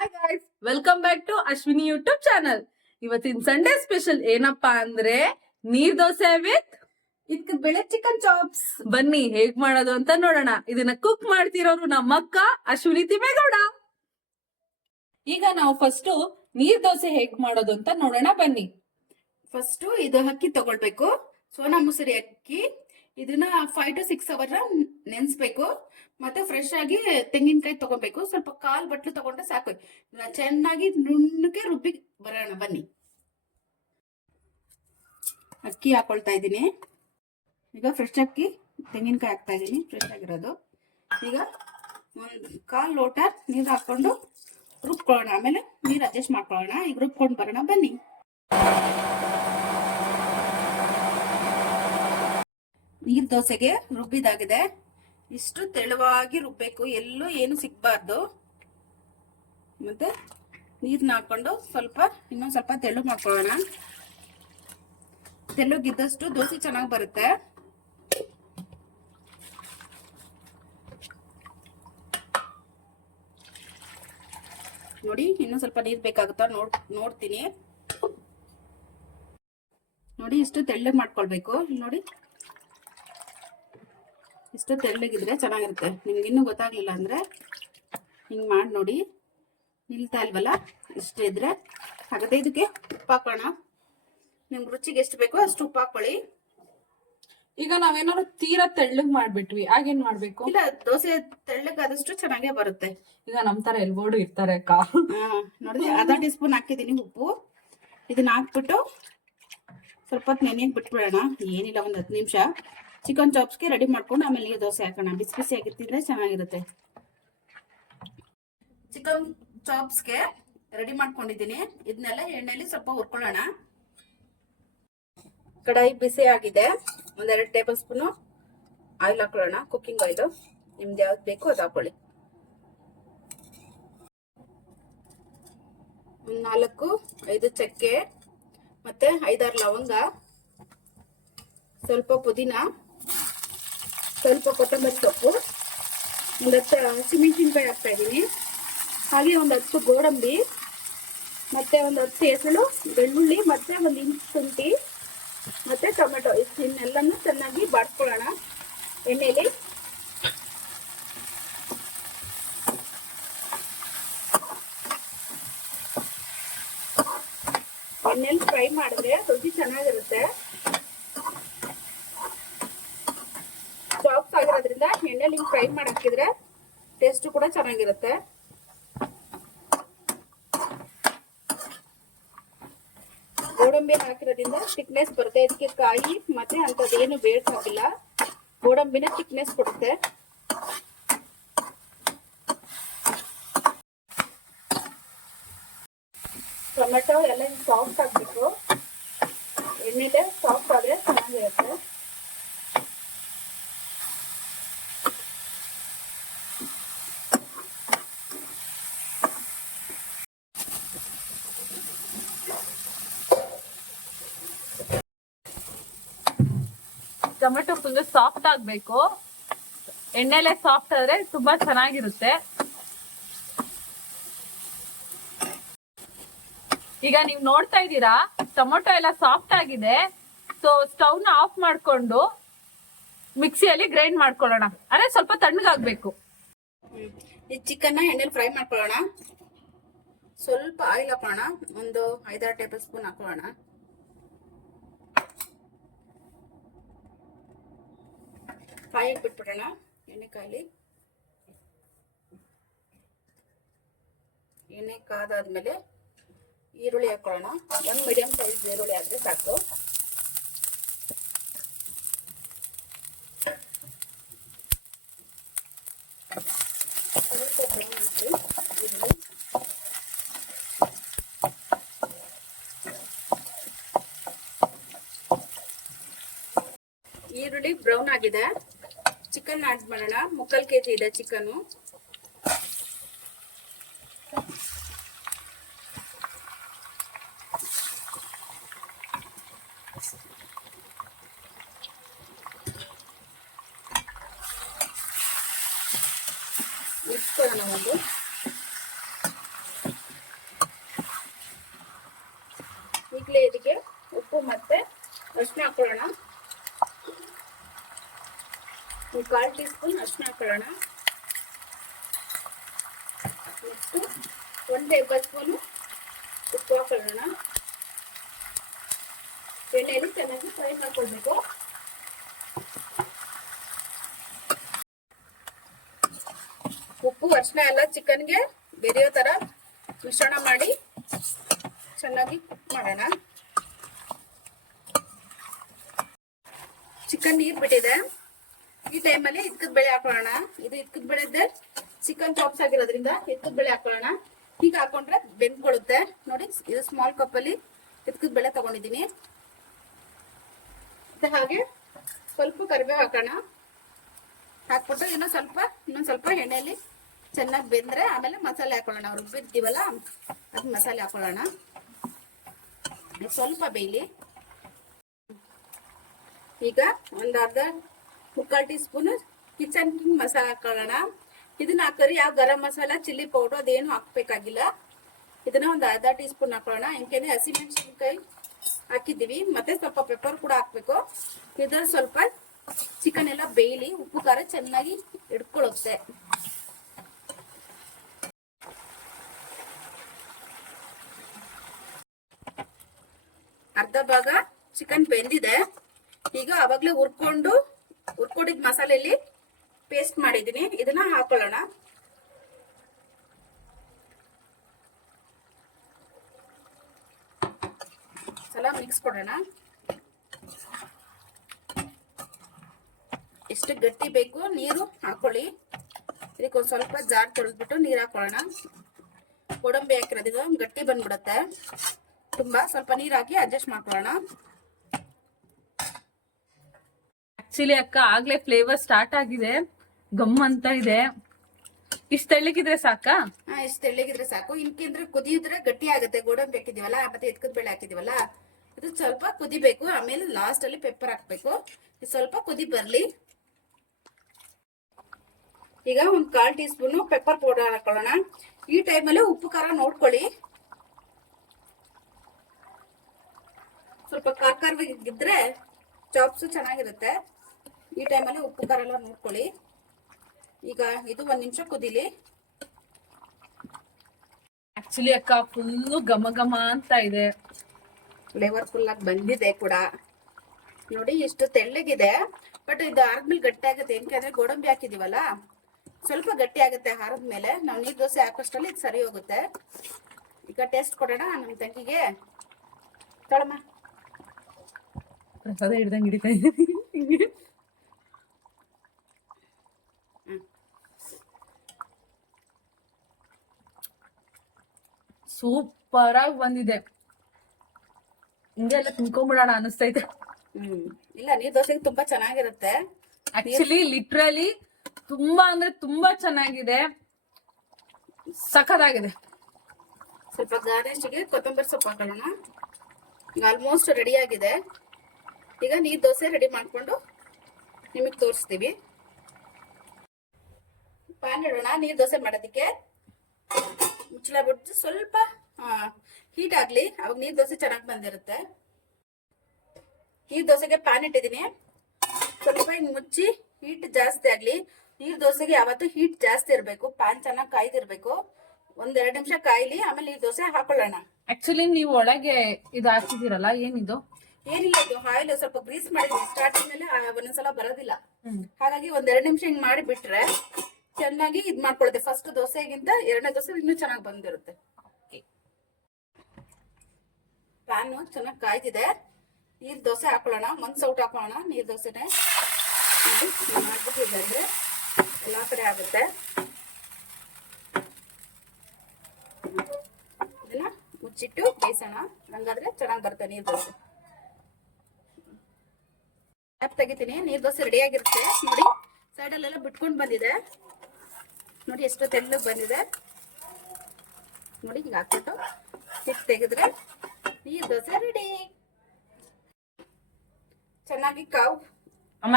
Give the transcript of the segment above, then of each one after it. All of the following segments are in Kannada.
Hi guys welcome back to Ashwini YouTube channel ಇವತ್ತಿನ ಸಂಡೇ ಸ್ಪೆಷಲ್ ಏನಪ್ಪಾ ಅಂದ್ರೆ ನೀರ್ ದೋಸೆ ವಿತ್ ಇದಕ್ಕೆ ಬೆಳೆ ಚಿಕನ್ ಚಾಪ್ಸ್ ಬನ್ನಿ ಹೇಗ್ ಮಾಡೋದು ಅಂತ ನೋಡೋಣ. ಇದನ್ನ ಕುಕ್ ಮಾಡ್ತಿರೋರು ನಮ್ಮ ಅಕ್ಕ ಅಶ್ವಿನಿ ತಿಮ್ಮೇಗೌಡ. ಈಗ ನಾವು ಫಸ್ಟ್ ನೀರ್ ದೋಸೆ ಹೇಗ್ ಮಾಡೋದು ಅಂತ ನೋಡೋಣ ಬನ್ನಿ. ಫಸ್ಟ್ ಇದು ಅಕ್ಕಿ ತಗೊಳ್ಬೇಕು. ಸೋನಾ ಮುಸುರಿ ಅಕ್ಕಿ ಇದನ್ನ ಫೈವ್ ಟು ಸಿಕ್ಸ್ ಅವರ್ ನೆನ್ಸ್ಬೇಕು. ಮತ್ತೆ ಫ್ರೆಶ್ ಆಗಿ ತೆಂಗಿನಕಾಯಿ ತಗೊಬೇಕು. ಸ್ವಲ್ಪ ಕಾಲ್ ಬಟ್ಲು ತಗೊಂಡ್ರೆ ಸಾಕು. ಚೆನ್ನಾಗಿ ನುಣ್ಣಗೆ ರುಬ್ಬಿ ಬರೋಣ, ಬನ್ನಿ. ಅಕ್ಕಿ ಹಾಕೊಳ್ತಾ ಇದ್ದೀನಿ. ಈಗ ಫ್ರೆಶ್ ಅಕ್ಕಿ, ತೆಂಗಿನಕಾಯಿ ಹಾಕ್ತಾ ಇದ್ದೀನಿ. ಫ್ರೆಶ್ ಆಗಿರೋದು. ಈಗ ಒಂದು ಕಾಲು ಲೋಟ ನೀರು ಹಾಕೊಂಡು ರುಬ್ಕೊಳ್ಳೋಣ. ಆಮೇಲೆ ನೀರು ಅಡ್ಜಸ್ಟ್ ಮಾಡ್ಕೊಳ್ಳೋಣ. ಈಗ ರುಬ್ಕೊಂಡು ಬರೋಣ, ಬನ್ನಿ. ನೀರ್ ದೋಸೆಗೆ ರುಬ್ಬಿದಾಗಿದೆ. ಇಷ್ಟು ತೆಳುವಾಗಿ ರುಬ್ಬೇಕು. ಎಲ್ಲೂ ಏನು ಸಿಗ್ಬಾರ್ದು. ಮತ್ತೆ ನೀರ್ನ ಹಾಕೊಂಡು ಸ್ವಲ್ಪ, ಇನ್ನೊಂದು ಸ್ವಲ್ಪ ತೆಳು ಮಾಡ್ಕೊಳ್ಳೋಣ. ತೆಳುಗಿದ್ದಷ್ಟು ದೋಸೆ ಚೆನ್ನಾಗಿ ಬರುತ್ತೆ. ನೋಡಿ, ಇನ್ನೂ ಸ್ವಲ್ಪ ನೀರ್ ಬೇಕಾಗುತ್ತಾ ನೋಡ್, ನೋಡ್ತೀನಿ. ನೋಡಿ, ಇಷ್ಟು ತೆಳ್ಳಗೆ ಮಾಡ್ಕೊಳ್ಬೇಕು. ನೋಡಿ. ಇಷ್ಟು ತೆಳ್ಳಗಿದ್ರೆ ಚೆನ್ನಾಗಿರುತ್ತೆ. ನಿಮ್ಗೆ ಇನ್ನೂ ಗೊತ್ತಾಗ್ಲಿಲ್ಲ ಅಂದರೆ ಹಿಂಗೆ ಮಾಡಿ ನೋಡಿ. ನಿಲ್ತಾ ಇಲ್ವಲ್ಲ? ಇಷ್ಟು ಇದ್ರೆ. ಹಾಗಾದ್ರೆ ಇದಕ್ಕೆ ಉಪ್ಪು ಹಾಕೋಣ. ನಿಮ್ಗೆ ರುಚಿಗೆ ಎಷ್ಟು ಬೇಕೋ ಅಷ್ಟು ಉಪ್ಪು ಹಾಕೊಳ್ಳಿ. ಈಗ ನಾವೇನಾದ್ರು ತೀರಾ ತೆಳ್ಳಗೆ ಮಾಡ್ಬಿಟ್ವಿ. ಆಗೇನ್ ಮಾಡ್ಬೇಕು? ಇಲ್ಲ ದೋಸೆ ತೆಳ್ಳಗಾದಷ್ಟು ಚೆನ್ನಾಗೇ ಬರುತ್ತೆ. ಈಗ ನಮ್ ತರ ಎಲ್ಬೋರ್ಡು ಇರ್ತಾರೆ ಅಕ್ಕ. ನೋಡಿ ಅರ್ಧ ಟೀ ಸ್ಪೂನ್ ಹಾಕಿದ್ದೀನಿ ಉಪ್ಪು. ಇದನ್ನ ಹಾಕ್ಬಿಟ್ಟು ಸ್ವಲ್ಪ ಹೊತ್ತು ನೆನೆಯಕ್ಕೆ ಬಿಟ್ಬಿಡೋಣ. ಏನಿಲ್ಲ ಒಂದು ಹತ್ತು ನಿಮಿಷ. ಚಿಕನ್ ಚಾಪ್ಸ್ಗೆ ರೆಡಿ ಮಾಡ್ಕೊಂಡು ಆಮೇಲೆ ಈ ದೋಸೆ ಹಾಕೋಣ. ಬಿಸಿ ಬಿಸಿ ಆಗಿರ್ತಿದ್ರೆ ಚೆನ್ನಾಗಿರುತ್ತೆ. ಚಿಕನ್ ಚಾಪ್ಸ್ಗೆ ರೆಡಿ ಮಾಡ್ಕೊಂಡಿದ್ದೀನಿ. ಇದನ್ನೆಲ್ಲ ಎಣ್ಣೆಲಿ ಸ್ವಲ್ಪ ಹುರ್ಕೊಳ್ಳೋಣ. ಕಡಾಯಿ ಬಿಸಿ ಆಗಿದೆ. ಒಂದೆರಡು ಟೇಬಲ್ ಸ್ಪೂನು ಆಯಿಲ್ ಹಾಕೊಳ್ಳೋಣ. Cooking oil. ನಿಮ್ದು ಯಾವ್ದು ಬೇಕು ಅದು ಹಾಕೊಳ್ಳಿ. ಒಂದು ನಾಲ್ಕು, ಐದು ಚಕ್ಕೆ ಮತ್ತೆ ಐದಾರು ಲವಂಗ. ಸ್ವಲ್ಪ ಪುದೀನ. ಸ್ವಲ್ಪ ಕೊತ್ತಂಬರಿ ಸೊಪ್ಪು, ಒಂದು ಹತ್ತು ಹಸಿಮೆಣಸಿನ್ಕಾಯಿ ಹಾಕ್ತಾ ಇದ್ದೀನಿ ಹಾಗೆ ಒಂದು ಹತ್ತು ಗೋಡಂಬಿ, ಮತ್ತೆ ಒಂದು ಹತ್ತು ಹೆಸಳು ಬೆಳ್ಳುಳ್ಳಿ, ಮತ್ತೆ ಒಂದು ಇಂಚು ಶುಂಠಿ, ಮತ್ತೆ ಟೊಮೆಟೊ. ಇದನ್ನೆಲ್ಲನೂ ಚೆನ್ನಾಗಿ ಬಾಡ್ಕೊಳ್ಳೋಣ ಎಣ್ಣೆಲಿ ಎಣ್ಣೆಲಿ ಫ್ರೈ ಮಾಡಿದ್ರೆ ರುಚಿ ಚೆನ್ನಾಗಿರುತ್ತೆ ಸಾಫ್ಟ್ ಆಗಿರೋದ್ರಿಂದ ಎಣ್ಣೆಲಿ ಹಿಂಗೆ ಫ್ರೈ ಮಾಡಕ್ಕಿದ್ರೆ ಟೇಸ್ಟ್ ಕೂಡ ಚೆನ್ನಾಗಿರುತ್ತೆ. ಗೋಡಂಬಿ ಹಾಕಿರೋದ್ರಿಂದ ಥಿಕ್ನೆಸ್ ಬರುತ್ತೆ ಇದಕ್ಕೆ ಕಾಯಿ ಮತ್ತೆ ಅಂತದೇನು ಬೇಕಾಗಿಲ್ಲ ಗೋಡಂಬಿನ ಥಿಕ್ನೆಸ್ ಕೊಡುತ್ತೆ. ಟೊಮೆಟೊ ಎಲ್ಲ ಸಾಫ್ಟ್ ಆಗಬೇಕು. ಎಣ್ಣೆಲೆ ಸಾಫ್ಟ್ ಆದ್ರೆ ಚೆನ್ನಾಗಿರುತ್ತೆ. ಟೊಮೆಟೊ ಫುಲ್ ಸಾಫ್ಟ್ ಆಗ್ಬೇಕು. ಎಣ್ಣೆಲೆ ಸಾಫ್ಟ್ ಆದ್ರೆ ತುಂಬಾ ಚೆನ್ನಾಗಿರುತ್ತೆ. ಈಗ ನೀವು ನೋಡ್ತಾ ಇದ್ದೀರಾ, ಟೊಮೊಟೊ ಎಲ್ಲ ಸಾಫ್ಟ್ ಆಗಿದೆ. ಸೊ ಸ್ಟವ್ನ ಆಫ್ ಮಾಡ್ಕೊಂಡು ಮಿಕ್ಸಿಯಲ್ಲಿ ಗ್ರೈಂಡ್ ಮಾಡ್ಕೊಳ್ಳೋಣ. ಅಂದ್ರೆ ಸ್ವಲ್ಪ ತಣ್ಣಗಾಗಬೇಕು. ಈ ಚಿಕನ್ನ ಎಣ್ಣೆಲಿ ಫ್ರೈ ಮಾಡ್ಕೊಳ್ಳೋಣ. ಸ್ವಲ್ಪ ಆಯಿಲ್ ಹಾಕೋಣ. ಒಂದು ಐದಾರು ಟೇಬಲ್ ಸ್ಪೂನ್ ಹಾಕೊಳ್ಳೋಣ. ಕಾಯಿ ಬಿಟ್ಬಿಡೋಣ, ಎಣ್ಣೆ ಕಾಯಿಲಿ. ಎಣ್ಣೆ ಕಾದಾದ್ಮೇಲೆ ಈರುಳ್ಳಿ ಹಾಕೊಳ್ಳೋಣ ಒಂದು ಮೀಡಿಯಂ ಸೈಜ್ ಈರುಳ್ಳಿ ಆದರೆ ಸಾಕು. ಈರುಳ್ಳಿ. ಬ್ರೌನ್ ಆಗಿದೆ. ಚಿಕನ್ ಆಡ್ ಮಾಡೋಣ. ಮುಕ್ಕಲ್ ಕೆ ಜಿ ಇದೆ ಚಿಕನ್ನು ಒಂದು. ಈಗಲೇ ಇದಕ್ಕೆ ಉಪ್ಪು ಮತ್ತೆ ಅರಿಶಿನ ಹಾಕೊಳ್ಳೋಣ. ಕಾಲು ಟೀ ಸ್ಪೂನ್ ಅರಿಶಿನ ಹಾಕೊಳ್ಳೋಣ ಮತ್ತು ಒಂದು ಟೇಬಲ್ ಸ್ಪೂನು ಉಪ್ಪು ಹಾಕೊಳ್ಳೋಣ ಎಣ್ಣೆಯಲ್ಲಿ ಚೆನ್ನಾಗಿ ಫ್ರೈ ಮಾಡ್ಕೊಳ್ಬೇಕು. ಉಪ್ಪು, ಅರಿಶಿನ ಎಲ್ಲ ಚಿಕನ್ಗೆ ಬೆರೆಯೋ ಥರ ಮಿಶ್ರಣ ಮಾಡಿ ಚೆನ್ನಾಗಿ ಕುಕ್ ಮಾಡೋಣ. ಚಿಕನ್ ನೀರು ಬಿಟ್ಟಿದೆ. ಈ ಟೈಮಲ್ಲಿ ಇದ್ಕದ ಬೆಳೆ ಹಾಕೊಳ್ಳೋಣ. ಇದು ಇದ್ಕದ ಬೆಳೆ ಇದ್ದೆ ಚಿಕನ್ ಚಾಪ್ಸ್ ಆಗಿರೋದ್ರಿಂದ ಇದ್ಕದ ಬೆಳೆ ಹಾಕೊಳ್ಳೋಣ. ಹೀಗೆ ಹಾಕೊಂಡ್ರೆ ಬೆಂದ್ಕೊಳ್ಳುತ್ತೆ ನೋಡಿ, ಇದು ಸ್ಮಾಲ್ ಕಪ್ಪಲ್ಲಿ ಇದ್ಕದ ಬೆಳೆ ತಗೊಂಡಿದ್ದೀನಿ. ಹಾಗೆ ಸ್ವಲ್ಪ ಕರಿಬೇವು ಹಾಕೋಣ. ಹಾಕ್ಬಿಟ್ಟು ಇನ್ನೊಂದು ಸ್ವಲ್ಪ ಇನ್ನೊಂದು ಸ್ವಲ್ಪ ಎಣ್ಣೆಯಲ್ಲಿ ಚೆನ್ನಾಗಿ ಬೆಂದ್ರೆ ಆಮೇಲೆ ಮಸಾಲೆ ಹಾಕೊಳ್ಳೋಣ. ರುಬ್ಬಿರ್ತೀವಲ್ಲ, ಅದು ಮಸಾಲೆ ಹಾಕೊಳ್ಳೋಣ. ಸ್ವಲ್ಪ ಬೇಯಲಿ. ಈಗ ಒಂದು ಅರ್ಧ ಮುಕ್ಕಾಲು teaspoon kitchen king masala ಹಾಕೊಳ್ಳೋಣ ಇದನ್ನ ಹಾಕೋರಿ. ಯಾವ ಗರಂ ಮಸಾಲ, ಚಿಲ್ಲಿ ಪೌಡರ್ ಅದೇನು ಹಾಕ್ಬೇಕಾಗಿಲ್ಲ. ಇದನ್ನ ಒಂದು ಅರ್ಧ ಟೀ ಸ್ಪೂನ್ ಹಾಕೊಳ್ಳೋಣ ಯಾಕೆಂದ್ರೆ ಹಸಿಮೆಣಸಿನ್ಕಾಯಿ ಹಾಕಿದ್ದೀವಿ. ಮತ್ತೆ ಸ್ವಲ್ಪ ಪೆಪ್ಪರ್ ಕೂಡ ಹಾಕ್ಬೇಕು. ಇದ್ರಲ್ಲಿ ಸ್ವಲ್ಪ ಚಿಕನ್ ಎಲ್ಲ ಬೇಯಲಿ, ಉಪ್ಪು, ಖಾರ ಚೆನ್ನಾಗಿ ಹಿಡ್ಕೊಳ್ಳುತ್ತೆ ಅರ್ಧ ಭಾಗ ಚಿಕನ್ ಬೆಂದಿದೆ. ಈಗ ಅವಾಗ್ಲೇ ಹುರ್ಕೊಂಡು ಹುರ್ಕೊಂಡಿದ್ ಮಸಾಲೆಯಲ್ಲಿ ಪೇಸ್ಟ್ ಮಾಡಿದ್ದೀನಿ. ಇದನ್ನ ಹಾಕೊಳ್ಳೋಣ. ಸಲ ಮಿಕ್ಸ್ ಕೊಡೋಣ. ಎಷ್ಟು ಗಟ್ಟಿ ಬೇಕು ನೀರು ಹಾಕೊಳ್ಳಿ. ಇದಕ್ಕೆ ಒಂದು ಸ್ವಲ್ಪ ಜಾರ್ ತೊಳೆದ್ಬಿಟ್ಟು ನೀರು ಹಾಕೊಳ್ಳೋಣ. ಗೋಡಂಬಿ ಹಾಕಿರೋದು ಗಟ್ಟಿ ಬಂದ್ಬಿಡುತ್ತೆ. ತುಂಬಾ ಸ್ವಲ್ಪ ನೀರು ಹಾಕಿ ಅಡ್ಜಸ್ಟ್ ಮಾಡ್ಕೊಳ್ಳೋಣ. ಆಕ್ಚುಲಿ ಅಕ್ಕ, ಆಗ್ಲೇ ಫ್ಲೇವರ್ ಸ್ಟಾರ್ಟ್ ಆಗಿದೆ. ಗಮ್ ಅಂತ ಇದೆ. ಇಷ್ಟ ತೆಳ್ಳಗಿದ್ರೆ ಸಾಕಾ? ಇಷ್ಟು ತೆಳ್ಳಗಿದ್ರೆ ಸಾಕು. ಇನ್ಕಿದ್ರೆ ಕುದಿದ್ರೆ ಗಟ್ಟಿ ಆಗುತ್ತೆ. ಗೋಡಂಬಿ ಹಾಕಿದೀವಲ್ಲ ಮತ್ತೆ ಎತ್ಕದ ಬೇಳೆ ಹಾಕಿದೀವಲ್ಲ ಇದು ಸ್ವಲ್ಪ ಕುದಿಬೇಕು. ಆಮೇಲೆ ಲಾಸ್ಟ್ ಅಲ್ಲಿ ಪೆಪ್ಪರ್ ಹಾಕ್ಬೇಕು. ಸ್ವಲ್ಪ ಕುದಿ ಬರ್ಲಿ. ಈಗ ಒಂದ್ ಕಾಲ್ ಟೀ ಸ್ಪೂನ್ ಪೆಪ್ಪರ್ ಪೌಡರ್ ಹಾಕೊಳ್ಳೋಣ. ಈ ಟೈಮಲ್ಲಿ ಉಪ್ಪು, ಖಾರ ನೋಡ್ಕೊಳ್ಳಿ. ಸ್ವಲ್ಪ ಖಾರ ಇದ್ರೆ ಚಾಪ್ಸ್ ಚೆನ್ನಾಗಿರುತ್ತೆ. ಈ ಟೈಮಲ್ಲಿ ಉಪ್ಪು ಖಾರ ಎಲ್ಲ ನೋಡ್ಕೊಳ್ಳಿ. ಈಗ ಇದು ಒಂದು ನಿಮಿಷ ಕುದಿಲಿ. ಆಕ್ಚುಲಿ ಅಕ್ಕ ಫುಲ್ಲು ಘಮ ಘಮ ಅಂತ ಇದೆ. ಫ್ಲೇವರ್ಫುಲ್ ಆಗಿ ಬಂದಿದೆ ಕೂಡ. ನೋಡಿ ಇಷ್ಟು ತೆಳ್ಳಗಿದೆ ಬಟ್ ಇದು ಆದ್ಮೇಲೆ ಗಟ್ಟಿ ಆಗುತ್ತೆ. ಯಾಕಂದ್ರೆ ಗೋಡಂಬಿ ಹಾಕಿದೀವಲ್ಲ? ಸ್ವಲ್ಪ ಗಟ್ಟಿ ಆಗುತ್ತೆ ಹಾರದ ಮೇಲೆ. ನಾವು ನೀರು ದೋಸೆ ಹಾಕೋಷ್ಟರಲ್ಲಿ ಇದು ಸರಿ ಹೋಗುತ್ತೆ. ಈಗ ಟೇಸ್ಟ್ ಕೊಡೋಣ ನಮ್ಮ ತಂಗಿಗೆ. ತೊಳಮ್ಮ ಪ್ರಸಾದ ಹಿಡ್ದಂಗೆ ಹಿಡಿತಾ ಇದ್ದೀನಿ. ಸೂಪರ್ ಆಗಿ ಬಂದಿದೆ. ಹಿಂಗೆಲ್ಲ ತಿನ್ಕೊಂಬಿಡೋಣ ಅನಿಸ್ತೈತೆ ಹ್ಮ್. ಇಲ್ಲ ನೀರ್ ದೋಸೆಗೆ ತುಂಬಾ ಚೆನ್ನಾಗಿರುತ್ತೆ. ಆಕ್ಚುಲಿ ಲಿಟ್ರಲಿ ತುಂಬಾ ಅಂದ್ರೆ ತುಂಬಾ ಚೆನ್ನಾಗಿದೆ. ಸಖತ್ತಾಗಿದೆ. ಸ್ವಲ್ಪ ಗಾರ್ನಿಶ್ಗೆ ಕೊತ್ತಂಬರಿ ಸೊಪ್ಪು ಹಾಕೋಣ. ಆಲ್ಮೋಸ್ಟ್ ರೆಡಿ ಆಗಿದೆ. ಈಗ ನೀರ್ ದೋಸೆ ರೆಡಿ ಮಾಡ್ಕೊಂಡು ನಿಮಗೆ ತೋರಿಸ್ತೀವಿ. ಪ್ಯಾನ್ ಇಡೋಣ ನೀರ್ ದೋಸೆ ಮಾಡೋದಕ್ಕೆ. ಮುಚ್ಚಳ ಬಿಟ್ಟು ಸ್ವಲ್ಪ ಹೀಟ್ ಆಗ್ಲಿ. ಅವಾಗ ನೀರ್ ದೋಸೆ ಚೆನ್ನಾಗಿ ಬಂದಿರುತ್ತೆ. ನೀರ್ ದೋಸೆಗೆ ಪ್ಯಾನ್ ಇಟ್ಟಿದ್ದೀನಿ. ಸ್ವಲ್ಪ ಹಿಂಗ್ ಮುಚ್ಚಿ ಹೀಟ್ ಜಾಸ್ತಿ ಆಗ್ಲಿ. ನೀರ್ ದೋಸೆಗೆ ಯಾವತ್ತೂ ಹೀಟ್ ಜಾಸ್ತಿ ಇರಬೇಕು. ಪ್ಯಾನ್ ಚೆನ್ನಾಗಿ ಕಾಯ್ದಿರ್ಬೇಕು. ಒಂದ್ ಎರಡ್ ನಿಮಿಷ ಕಾಯ್ಲಿ ಆಮೇಲೆ ನೀರ್ ದೋಸೆ ಹಾಕೊಳ್ಳೋಣ. ಆಕ್ಚುಲಿ ನೀವು ಒಳಗೆ ಇದು ಹಾಕಿದಿರಲ್ಲ ಏನಿದು? ಏನಿಲ್ಲ ಇದು ಆಯಿಲ್ ಸ್ವಲ್ಪ ಗ್ರೀಸ್ ಮಾಡಿದ್ವಿ ಸ್ಟಾರ್ಟಿಂಗ್ ಮೇಲೆ ಒಂದೊಂದ್ಸಲ ಬರೋದಿಲ್ಲ. ಹಾಗಾಗಿ ಒಂದ್ ಎರಡ್ ನಿಮಿಷ ಹಿಂಗ್ ಮಾಡಿ ಬಿಟ್ರೆ ಚೆನ್ನಾಗಿ ಇದ್ ಮಾಡ್ಕೊಳ್ಳುತ್ತೆ ಫಸ್ಟ್ ದೋಸೆಗಿಂತ ಎರಡನೇ ದೋಸೆ ಇನ್ನೂ ಚೆನ್ನಾಗಿ ಬಂದಿರುತ್ತೆ. ಪ್ಯಾನ್ ಚೆನ್ನಾಗಿ ಕಾಯ್ತಿದೆ. ನೀರ್ ದೋಸೆ ಹಾಕೊಳ್ಳೋಣ. ಒಂದ್ ಸೌಟ್ ಹಾಕೊಳ್ಳೋಣ. ನೀರ್ ದೋಸೆನೆ ಮಾಡ್ಬಿಟ್ಟಿದ್ರೆ ಎಲ್ಲಾ ಕಡೆ ಆಗುತ್ತೆ. ಇದನ್ನ ಮುಚ್ಚಿಟ್ಟು ಬೇಯಿಸೋಣ. ಹಂಗಾದ್ರೆ ಚೆನ್ನಾಗಿ ಬರುತ್ತೆ ನೀರ್ ದೋಸೆ. ತೆಗಿತೀನಿ. ನೀರ್ ದೋಸೆ ರೆಡಿ ಆಗಿರುತ್ತೆ. ನೋಡಿ ಸೈಡಲ್ಲೆಲ್ಲ ಬಿಟ್ಕೊಂಡು ಬಂದಿದೆ. ನೋಡಿ ಎಷ್ಟು ತೆಳ್ಳಗೆ ಬಂದಿದೆ. ನೋಡಿ ಹಿಂಗೆ ಹಾಕ್ಬಿಟ್ಟು ಹಿಟ್ಟು ತೆಗೆದ್ರೆ ಈ ದೋಸೆ ರೆಡಿ ಚೆನ್ನಾಗಿ ಕಾವು. ಅಮ್ಮ.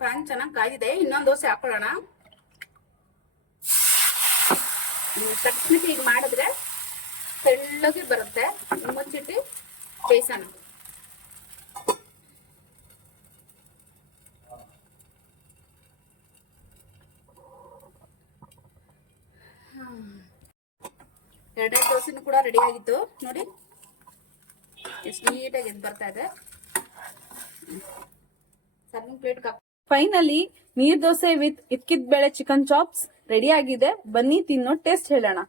ಪ್ಯಾನ್ ಚೆನ್ನಾಗಿ ಕಾಯ್ದಿದೆ. ಇನ್ನೊಂದು ದೋಸೆ ಹಾಕೊಳ್ಳೋಣ. ತಕ್ಷಣಕ್ಕೆ ಈಗ ಮಾಡಿದ್ರೆ ತೆಳ್ಳಗೆ ಬರುತ್ತೆ. ಮುಚ್ಚಿಟ್ಟು ಬೇಯಿಸೋಣ. ಎರಡೆರಡು ದೋಸೆನೂ ಕೂಡ ರೆಡಿ ಆಗಿತ್ತು. ನೋಡಿ. ಎಷ್ಟು ನೀಟಾಗಿ ಎದ್ದು ಬರ್ತಾ ಇದೆ. Serving plate cup. ಫೈನಲಿ ನೀರ್ ದೋಸೆ ವಿತ್ ಇತ್ಕಿದ್ ಬೇಳೆ ಚಿಕನ್ ಚಾಪ್ಸ್ ರೆಡಿ ಆಗಿದೆ. ಬನ್ನಿ, ತಿನ್ನೋ ಟೇಸ್ಟ್ ಹೇಳೋಣ.